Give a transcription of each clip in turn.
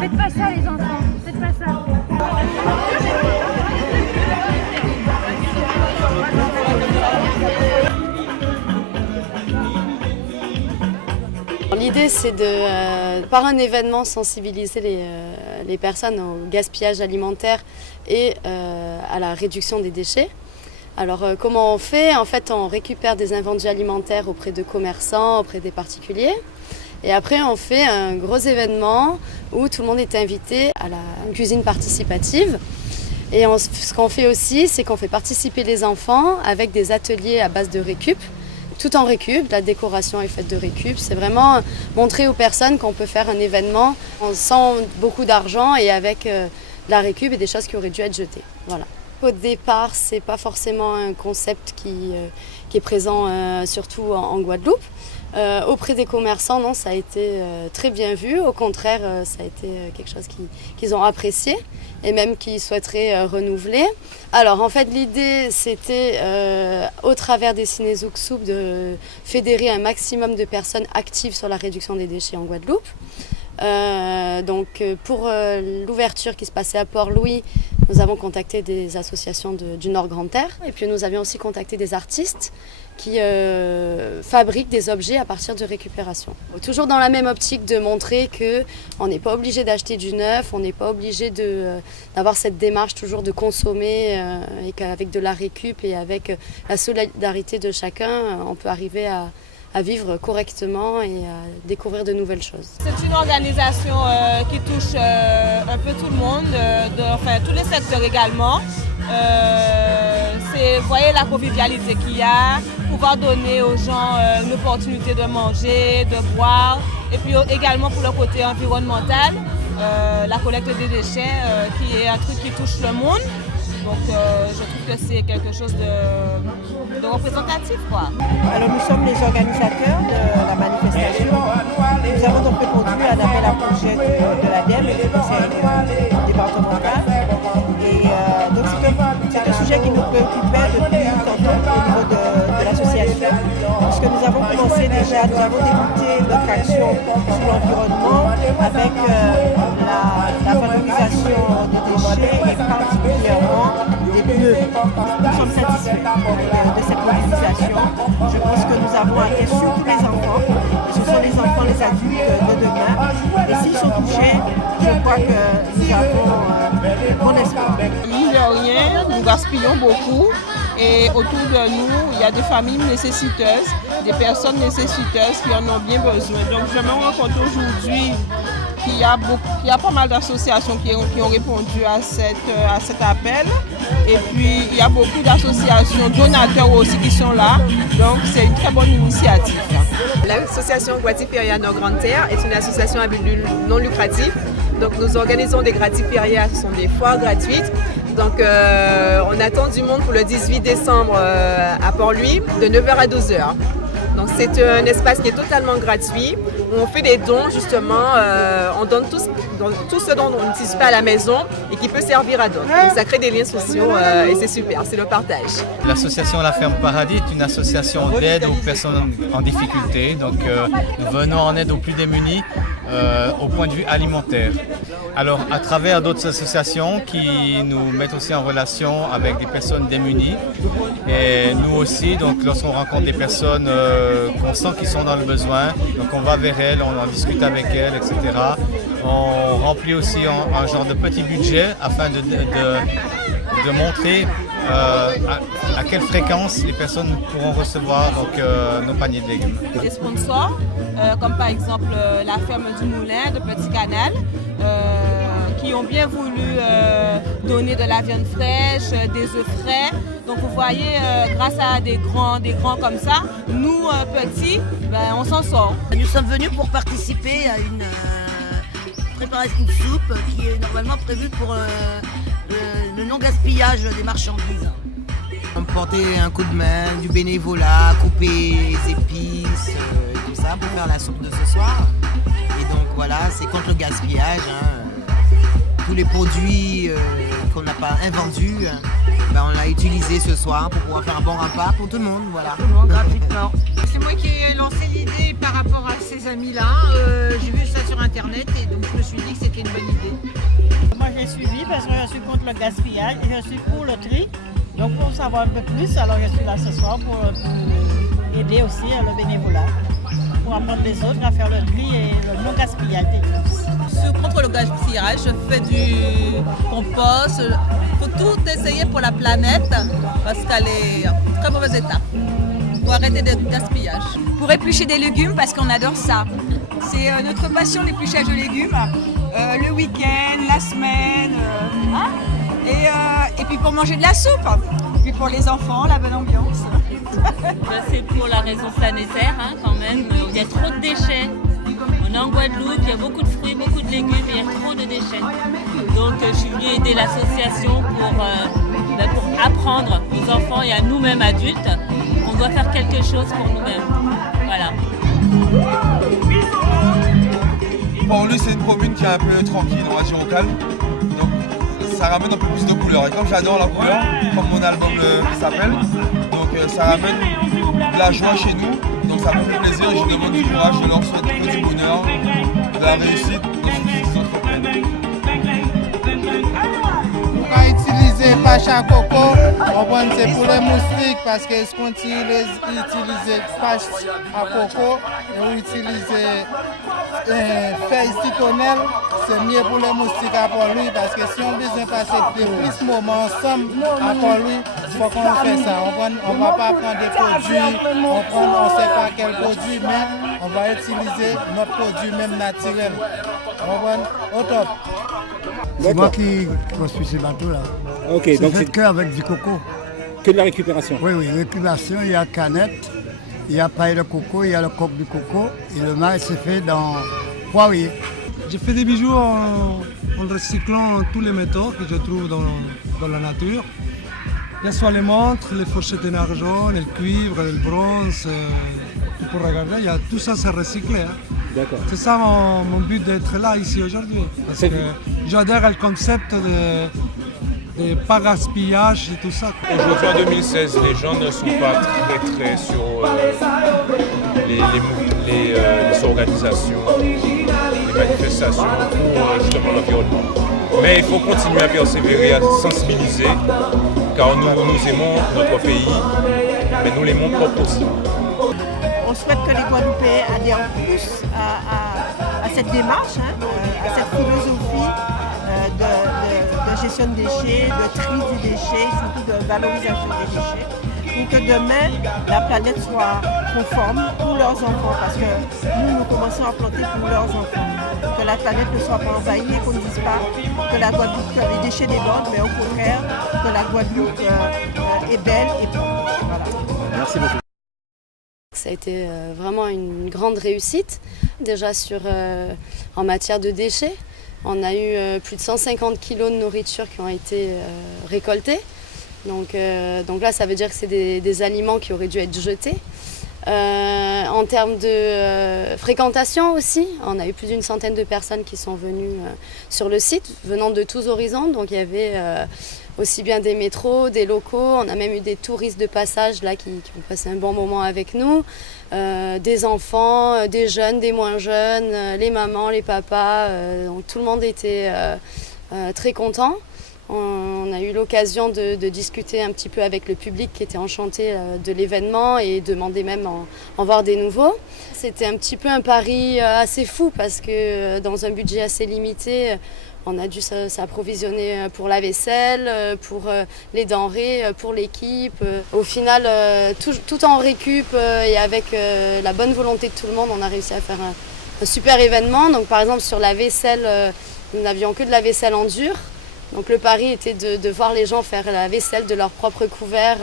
Faites pas ça les enfants, faites pas ça. L'idée, c'est de, par un événement, sensibiliser les personnes au gaspillage alimentaire et à la réduction des déchets. Alors, comment on fait? En fait, on récupère des invendus alimentaires auprès de commerçants, auprès des particuliers. Et après, on fait un gros événement où tout le monde est invité à la cuisine participative. Et ce qu'on fait aussi, c'est qu'on fait participer les enfants avec des ateliers à base de récup. Tout en récup, la décoration est faite de récup. C'est vraiment montrer aux personnes qu'on peut faire un événement sans beaucoup d'argent et avec de la récup et des choses qui auraient dû être jetées. Voilà. Au départ, ce n'est pas forcément un concept qui est présent surtout en Guadeloupe. Auprès des commerçants, non, ça a été très bien vu. Au contraire, ça a été quelque chose qu'ils ont apprécié et même qu'ils souhaiteraient renouveler. Alors en fait, l'idée, c'était au travers des Ciné Zouk Soup de fédérer un maximum de personnes actives sur la réduction des déchets en Guadeloupe. Donc pour l'ouverture qui se passait à Port-Louis, nous avons contacté des associations du Nord Grande-Terre et puis nous avions aussi contacté des artistes qui fabriquent des objets à partir de récupération. Toujours dans la même optique de montrer qu'on n'est pas obligé d'acheter du neuf, on n'est pas obligé d'avoir cette démarche toujours de consommer et qu'avec de la récup et avec la solidarité de chacun, on peut arriver à vivre correctement et à découvrir de nouvelles choses. C'est une organisation qui touche un peu tout le monde, enfin tous les secteurs également. Vous voyez la convivialité qu'il y a, pouvoir donner aux gens l'opportunité de manger, de boire, et puis également pour le côté environnemental, la collecte des déchets qui est un truc qui touche le monde. Donc je trouve que c'est quelque chose de représentatif, quoi. Alors nous sommes les organisateurs de la manifestation. Nous avons donc répondu à un appel à projet de l'ADEME et du conseil départemental. Et donc c'est un sujet qui nous préoccupait depuis tantôt au niveau de l'association. Puisque nous avons commencé déjà, nous avons débuté notre action sur l'environnement avec la valorisation des déchets et particulièrement des pneus. Nous sommes satisfaits de cette mobilisation. Je pense que nous avons atteint surtout les enfants. Et ce sont les enfants, les adultes de demain. Et s'ils sont touchés, je crois que nous avons bon espoir. Mine de rien, nous gaspillons beaucoup. Et autour de nous, il y a des familles nécessiteuses, des personnes nécessiteuses qui en ont bien besoin. Donc je me rends compte aujourd'hui qu'il y a pas mal d'associations qui ont répondu à cet appel. Et puis il y a beaucoup d'associations donateurs aussi qui sont là. Donc c'est une très bonne initiative. L'association Guatiperia Nord Grande-Terre est une association à but non lucratif. Donc nous organisons des gratiférias, ce sont des foires gratuites. Donc on attend du monde pour le 18 décembre à Port-Louis de 9h à 12h. Donc c'est un espace qui est totalement gratuit, où on fait des dons justement, on donne tout ce dont on n'utilise pas à la maison et qui peut servir à d'autres. Donc ça crée des liens sociaux et c'est super, c'est le partage. L'association La Ferme Paradis est une association d'aide aux personnes en difficulté. Donc nous venons en aide aux plus démunis au point de vue alimentaire. Alors à travers d'autres associations qui nous mettent aussi en relation avec des personnes démunies et nous aussi, donc lorsqu'on rencontre des personnes qu'on sent qui sont dans le besoin, donc on va vers elles, on en discute avec elles, etc. On remplit aussi un genre de petit budget afin de montrer à quelle fréquence les personnes pourront recevoir donc, nos paniers de légumes. Des sponsors, comme par exemple la ferme du Moulin de Petit Canal, qui ont bien voulu donner de la viande fraîche, des œufs frais. Donc vous voyez, grâce à des grands comme ça, nous petits, on s'en sort. Nous sommes venus pour participer à une préparation de soupe qui est normalement prévue pour le non-gaspillage des marchandises. Porter un coup de main, du bénévolat, couper les épices, tout ça pour faire la soupe de ce soir. Et donc voilà, c'est contre le gaspillage. Tous les produits qu'on n'a pas invendus, on l'a utilisé ce soir pour pouvoir faire un bon repas pour tout le monde. Voilà. Tout le monde gratuitement. C'est moi qui ai lancé l'idée par rapport à ces amis-là, j'ai vu ça sur internet et donc je me suis dit que c'était une bonne idée. Moi j'ai suivi parce que je suis contre le gaspillage et je suis pour le tri. Donc pour savoir un peu plus, alors je suis là ce soir pour aider aussi le bénévolat, pour apprendre les autres à faire le tri et le non-gaspillage des tous. Je suis contre le gaspillage, je fais du compost. Il faut tout essayer pour la planète parce qu'elle est en très mauvais état. Il faut arrêter le gaspillage. Pour éplucher des légumes parce qu'on adore ça. C'est notre passion l'épluchage de légumes. Le week-end, la semaine. Et puis pour manger de la soupe. Et puis pour les enfants, la bonne ambiance. C'est pour la raison planétaire quand même. Il y a trop de déchets. On est en Guadeloupe, il y a beaucoup de fruits, beaucoup de légumes, il y a trop de déchets. Donc je suis venue aider l'association pour apprendre aux enfants et à nous-mêmes adultes qu'on doit faire quelque chose pour nous-mêmes. Voilà. Pour lui, c'est une commune qui est un peu tranquille, on va dire au calme. Donc ça ramène un peu plus de couleurs. Et comme j'adore la couleur, comme mon album s'appelle, donc ça ramène de la joie chez nous. Donc ça me fait plaisir et je demande du courage, je leur souhaite du bonheur, de la réussite dans ce qu'ils entreprennent. Pourquoi utiliser pâche à coco? C'est pour les moustiques parce que ce qu'on utilise pâche à coco et on utilise feuilles citronnelles, c'est mieux pour les moustiques à lui parce que si on besoin de passer plus de moments ensemble à lui, il faut qu'on fait ça. On ne va pas prendre des produits, on ne sait pas quel produit, mais on va utiliser notre produit même naturel. Au top. C'est moi qui construis ces bateaux-là. Ok, c'est donc fait qu'avec du coco. Que de la récupération? Oui, récupération, il y a canette, il y a paille de coco, il y a le coq du coco et le maïs c'est fait dans poirier. Je fais des bijoux en recyclant tous les métaux que je trouve dans la nature. Il y a soit les montres, les fourchettes en argent, le cuivre, le bronze. Pour regarder, il y a tout ça, c'est recyclé. Hein. D'accord. C'est ça mon but d'être là ici aujourd'hui. Parce que j'adhère au concept de pas gaspillage et tout ça. Aujourd'hui en 2016, les gens ne sont pas très sur les organisations, les manifestations pour justement l'environnement. Mais il faut continuer à persévérer, à sensibiliser, car nous aimons notre pays, mais nous l'aimons propre aussi. On souhaite que les Guadeloupéens adhèrent plus à cette démarche, à cette philosophie de gestion de déchets, de tri des déchets, surtout de valorisation des déchets, pour que demain la planète soit conforme pour leurs enfants, parce que nous commençons à planter pour leurs enfants. Que la planète ne soit pas envahie et qu'on ne dise pas que la Guadeloupe, que les déchets débordent, mais au contraire que la Guadeloupe est belle et propre. Voilà. Merci beaucoup. Ça a été vraiment une grande réussite, déjà en matière de déchets. On a eu plus de 150 kilos de nourriture qui ont été récoltés. Donc là, ça veut dire que c'est des aliments qui auraient dû être jetés. En termes de fréquentation aussi, on a eu plus d'une centaine de personnes qui sont venues sur le site, venant de tous horizons. Donc il y avait aussi bien des métros, des locaux, on a même eu des touristes de passage là, qui ont passé un bon moment avec nous, des enfants, des jeunes, des moins jeunes, les mamans, les papas, donc tout le monde était très content. On a eu l'occasion de discuter un petit peu avec le public qui était enchanté de l'événement et demandait même en voir des nouveaux. C'était un petit peu un pari assez fou parce que dans un budget assez limité, on a dû s'approvisionner pour la vaisselle, pour les denrées, pour l'équipe. Au final, tout en récup et avec la bonne volonté de tout le monde, on a réussi à faire un super événement. Donc, par exemple, sur la vaisselle, nous n'avions que de la vaisselle en dur. Donc le pari était de voir les gens faire la vaisselle de leur propre couvert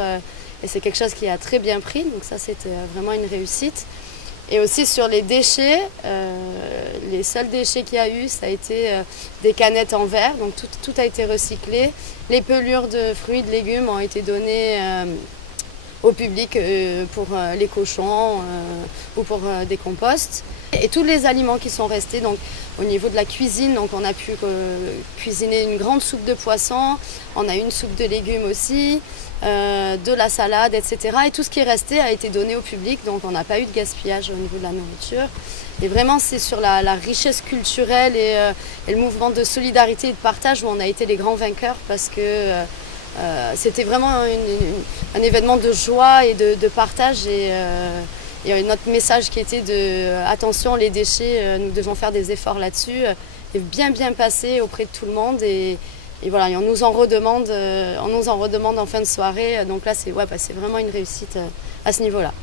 et c'est quelque chose qui a très bien pris, donc ça c'était vraiment une réussite. Et aussi sur les déchets, les seuls déchets qu'il y a eu, ça a été des canettes en verre, donc tout a été recyclé. Les pelures de fruits, de légumes ont été données au public pour les cochons ou pour des composts. Et tous les aliments qui sont restés, donc au niveau de la cuisine, donc on a pu cuisiner une grande soupe de poisson, on a une soupe de légumes aussi, de la salade, etc. Et tout ce qui est resté a été donné au public, donc on n'a pas eu de gaspillage au niveau de la nourriture. Et vraiment, c'est sur la richesse culturelle et le mouvement de solidarité et de partage où on a été les grands vainqueurs, parce que c'était vraiment un événement de joie et de partage. Et notre message qui était de attention, les déchets, nous devons faire des efforts là-dessus, est bien passé auprès de tout le monde. Et voilà, et on nous en redemande en fin de soirée. Donc là, c'est vraiment une réussite à ce niveau-là.